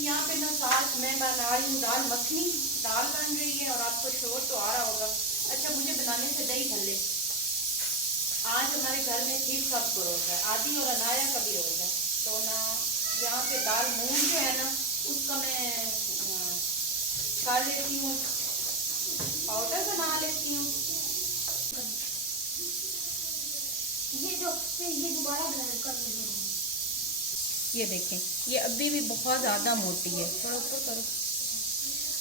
यहाँ पे ना साथ मैं बना रही हूँ दाल मखनी। दाल बन रही है और आपको शोर तो आ रहा होगा। अच्छा, मुझे बनाने से दही भल्ले। आज हमारे घर में ठीक सबको रोज़ा है, आदि और अनाया का भी रोज़ा है। तो ना यहाँ पे दाल मूंग जो है ना उसका मैं कर लेती हूँ, पाउडर बना लेती हूँ। ये दोबारा ब्लेंड कर लेंगे। ये देखें, ये अभी भी बहुत ज़्यादा मोटी है, थोड़ा ऊपर करो।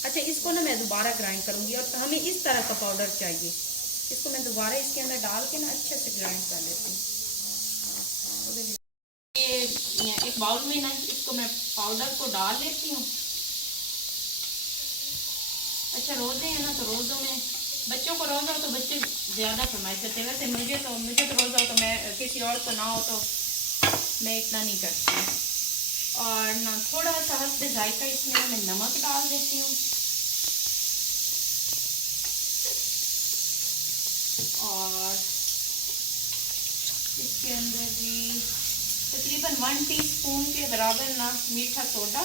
अच्छा, इसको ना मैं दोबारा ग्राइंड करूँगी और हमें इस तरह का पाउडर चाहिए। इसको मैं दोबारा इसके अंदर डाल के ना अच्छे से ग्राइंड कर लेती हूँ। ये एक बाउल में ना इसको मैं पाउडर को डाल लेती हूँ। अच्छा, रोज़े हैं ना, तो रोज़ों में बच्चों को रोज़ा हो तो बच्चे ज़्यादा फरमाइश करते हैं। वैसे मुझे तो रोज़ा हो तो मैं, किसी और को ना हो तो मैं इतना नहीं करती। और ना थोड़ा सा हस्बे जायका इसमें मैं नमक डाल देती हूँ। और इसके अंदर भी तकरीबन 1 टीस्पून के बराबर ना मीठा सोडा,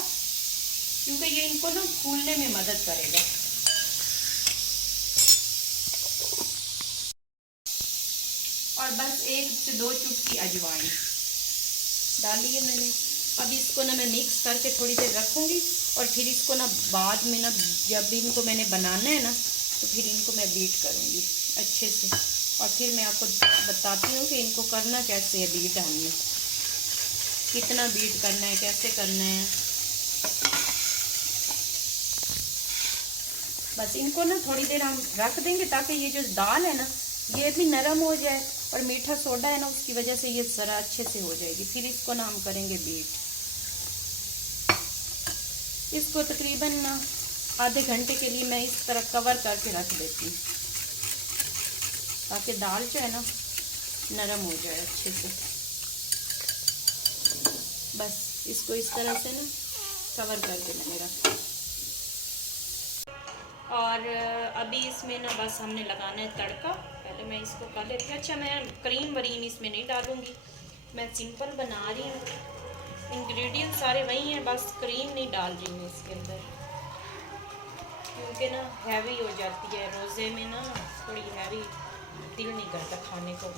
क्योंकि ये इनको ना फूलने में मदद करेगा। और बस 1 से 2 चुटकी अजवाइन डाली है मैंने। अब इसको ना मैं मिक्स करके थोड़ी देर रखूँगी और फिर इसको ना बाद में ना जब भी इनको मैंने बनाना है ना तो फिर इनको मैं बीट करूँगी अच्छे से। और फिर मैं आपको बताती हूँ कि इनको करना कैसे है, बीट हमने कितना बीट करना है, कैसे करना है। बस इनको ना थोड़ी देर हम रख देंगे ताकि ये जो दाल है ना ये भी नरम हो जाए और मीठा सोडा है ना उसकी वजह से ये ज़रा अच्छे से हो जाएगी। फिर इसको ना हम करेंगे बीट। इसको तकरीबन ना आधे घंटे के लिए मैं इस तरह कवर करके रख देती हूँ ताकि दाल जो है ना नरम हो जाए अच्छे से। बस इसको इस तरह से ना कवर करके मैंने रखा। और अभी इसमें ना बस हमने लगाना है तड़का। पहले मैं इसको कर लेती हूँ। अच्छा, मैं क्रीम वरीम इसमें नहीं डालूँगी, मैं सिंपल बना रही हूँ। इंग्रेडिएंट सारे वही हैं, बस क्रीम नहीं डाल रही हूँ इसके अंदर क्योंकि ना हैवी हो जाती है रोज़े में ना, थोड़ी हैवी दिल नहीं करता खाने को।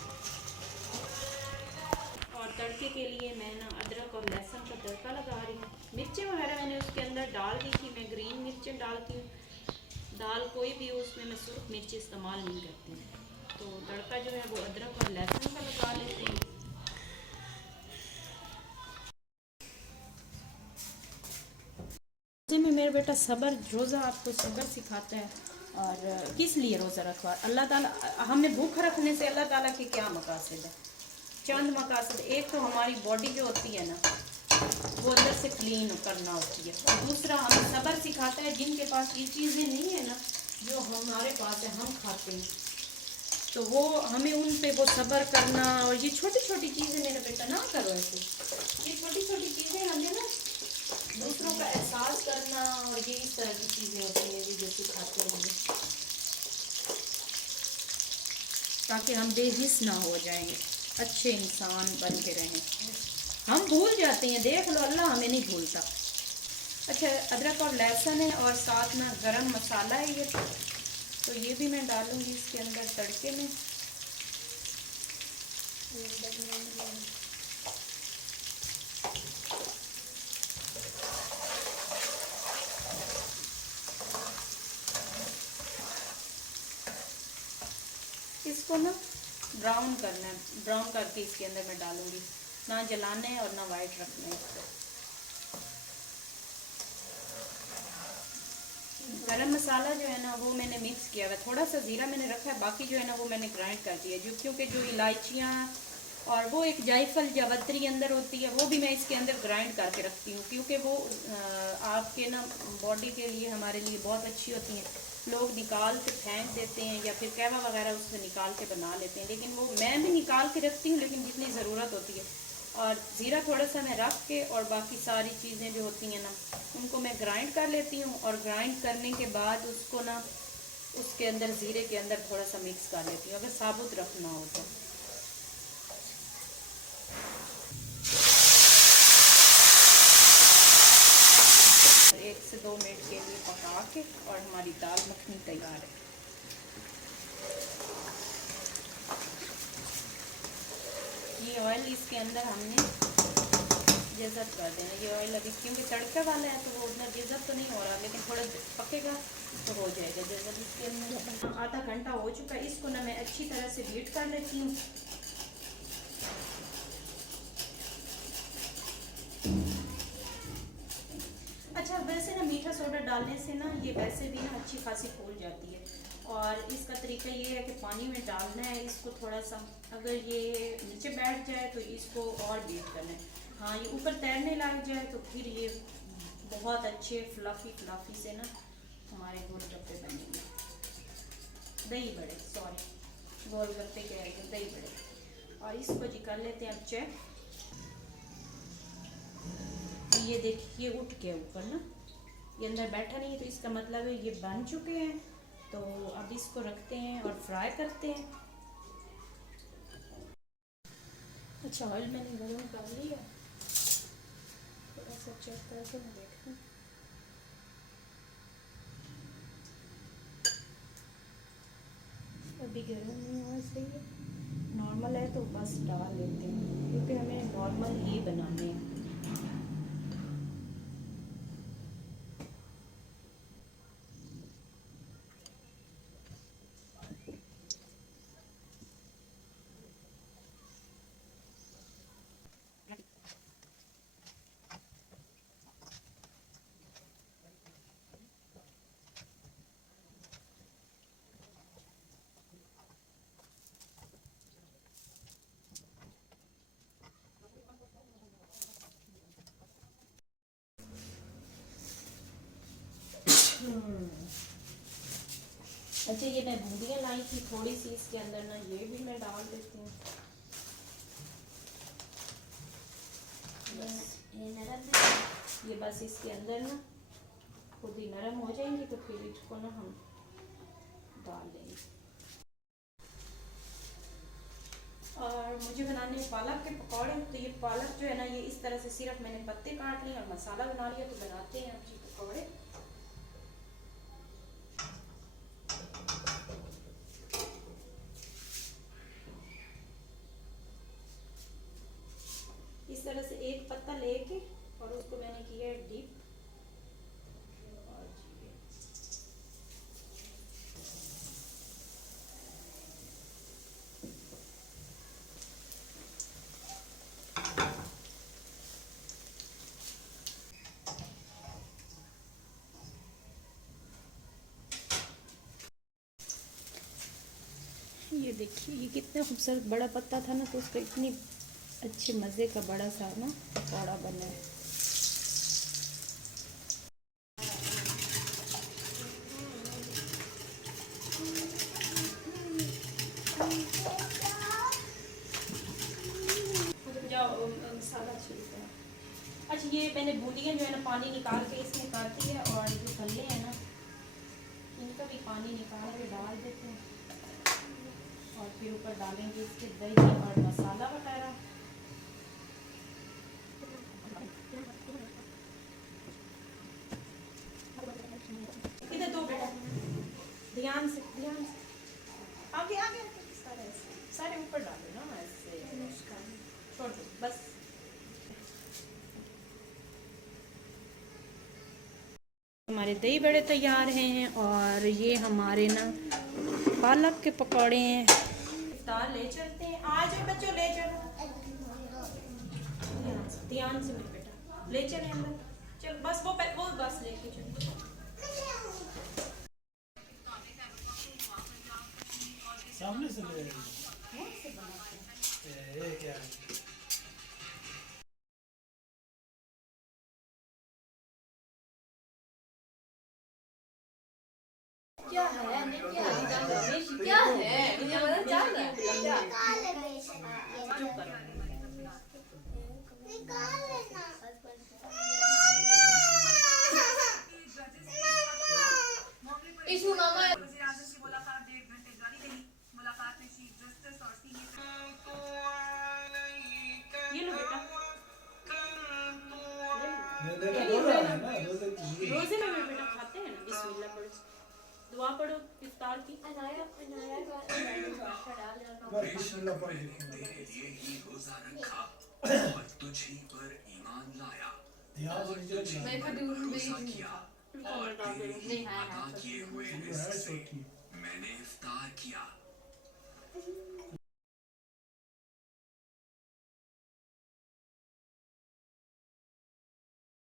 और तड़के के लिए मैं ना अदरक और लहसुन का तड़का लगा रही हूँ। मिर्चें वगैरह मैंने उसके अंदर डाल दी थी, मैं ग्रीन मिर्चें डालती हूँ। दाल कोई भी हो उसमें मैं सिर्फ मिर्च इस्तेमाल नहीं करती। तो तड़का जो है वो अदरक और लहसुन का लगा लेते हैं। रोज़े में मेरा बेटा सब्र, रोज़ा आपको सब्र सिखाता है। और किस लिए रोज़ा रखवा, अल्लाह ताला हमें भूख रखने से अल्लाह ताला के क्या मकासद है? चंद मकासद। एक तो हमारी बॉडी जो होती है ना वो अंदर से क्लीन करना होती है, और दूसरा हमें सब्र सिखाता है। जिनके पास ये चीज़ें नहीं है ना जो हमारे पास है, हम खाते हैं, तो वो हमें उन पे वो सब्र करना। और ये छोटी छोटी चीज़ें मेरा बेटा ना करो ऐसे, ये छोटी छोटी चीज़ें हमें ना दूसरों का एहसास करना और ये इस तरह की चीज़ें होती हैं जो सिखाते हैं हमें, ताकि हम बेहिस ना हो जाएंगे, अच्छे इंसान बन के रहें। हम भूल जाते हैं, देख लो अल्लाह हमें नहीं भूलता। अच्छा, अदरक और लहसुन है और साथ ना गरम मसाला है ये, तो ये भी मैं डालूंगी इसके अंदर तड़के में। इसको ना ब्राउन करना है, ब्राउन करके इसके अंदर मैं डालूंगी। ना जलाना है और ना वाइट रखना है इसको। गरम मसाला जो है ना वो मैंने मिक्स किया हुआ है, थोड़ा सा ज़ीरा मैंने रखा है, बाकी जो है ना वो मैंने ग्राइंड कर दिया। जो क्योंकि जो इलायचियाँ और वो एक जायफल जावित्री अंदर होती है, वो भी मैं इसके अंदर ग्राइंड करके रखती हूँ, क्योंकि वो आपके ना बॉडी के लिए, हमारे लिए बहुत अच्छी होती हैं। लोग निकाल के फेंक देते हैं या फिर कहवा वगैरह उससे निकाल के बना लेते हैं, लेकिन वो मैं भी निकाल के रखती हूँ, लेकिन जितनी ज़रूरत होती है। और ज़ीरा थोड़ा सा मैं रख के और बाकी सारी चीज़ें जो होती हैं ना उनको मैं ग्राइंड कर लेती हूँ। और ग्राइंड करने के बाद उसको ना उसके अंदर ज़ीरे के अंदर थोड़ा सा मिक्स कर लेती हूँ, अगर साबुत रखना हो तो। ओके, और हमारी दाल मखनी तैयार है। ये ऑयल इसके अंदर हमने जज़ब कर देना। ये ऑयल अभी क्योंकि तड़के वाला है तो वो उतना जज़ब तो नहीं हो रहा, लेकिन थोड़ा पकेगा तो हो जाएगा जज़ब इसके अंदर। आधा घंटा हो चुका है, इसको ना मैं अच्छी तरह से बीट कर लेती हूँ। अच्छा, वैसे ना मीठा सोडा डालने से ना ये वैसे भी ना अच्छी खासी फूल जाती है, और इसका तरीका ये है कि पानी में डालना है इसको थोड़ा सा, अगर ये नीचे बैठ जाए तो इसको और बीट करना है। हाँ, ये ऊपर तैरने लग जाए तो फिर ये बहुत अच्छे फ्लफी से ना हमारे गोलगप्पे बनेंगे, दही बड़े, सॉरी गोलगप्पे कह रहे हैं, दही बड़े। और इसको जी कर लेते हैं अब चेक। ये देखिए उठ के ऊपर ना, ये अंदर बैठा नहीं है, तो इसका मतलब है ये बन चुके हैं। तो अब इसको रखते हैं और फ्राई करते हैं। अच्छा, ऑयल मैंने गर्म कर लिया, थोड़ा सा चेक करके मैं देखती हूँ। अभी गर्म नहीं हुआ, सही है, नॉर्मल है तो बस डाल लेते हैं, क्योंकि हमें नॉर्मल ही बनाने हैं। अच्छा, ये मैं बूंदियाँ लाई थी थोड़ी सी, इसके अंदर ना ये भी मैं डाल देती हूँ। ये बस इसके अंदर ना खुद ही नरम हो जाएंगी, तो फिर इसको ना हम डाल देंगे। और मुझे बनाने हैं पालक के पकौड़े। तो ये पालक जो है ना, ये इस तरह से सिर्फ मैंने पत्ते काट लिए और मसाला बना लिया। तो बनाते हैं अब जी पकौड़े। इस तरह से एक पत्ता लेके और उसको मैंने किया है डीप। ये देखिए, ये कितना खूबसूरत बड़ा पत्ता था ना, तो उसका इतनी अच्छे मज़े का बड़ा सा ना पकौड़ा बना है। जाओ मसाला छिड़का। अच्छा, ये मैंने बूंदियाँ जो है ना पानी निकाल के इसमें कर दी है, और जो गले हैं ना इनका भी पानी निकाल के डाल देते हैं, और फिर ऊपर डालेंगे इसके दही और मसाला वगैरह। इधर दो बेटा, ध्यान से आगे आगे सारे ऊपर डालो ना, ऐसे छोड़ दो बस। हमारे दही बड़े तैयार हैं, और ये हमारे ना पालक के पकौड़े हैं। दाल ले चलते हैं, आ जाओ बच्चों, ले चलो ध्यान से मेरे बेटा, ले चले अंदर। चल बस वो बस लेके चलो। सामने से ले ये क्या है? क्या है क्या है मुझे पता चल रहा है चुप करो। निकाल लेना। इशू मामा ये लो बेटा, मैं बोल रहा है ना, रोजे में मेरे बेटा खाते हैं ना, बिस्मिल्लाह पढ़ो, दुआ पढ़ो इफ्तार की। अनाया अनाया का का डाल रहा बिस्मिल्लाह पढ़ तेरे के लिए ही रोजा रखा और तुझी पर ईमान लाया ध्यान और से तुझी मैं पर कभी उन भरोसा नहीं किया था। और तेरे नहीं, हाँ, अदा हाँ, किए हुए है रिस्क से छोटी मैंने इफ्तार किया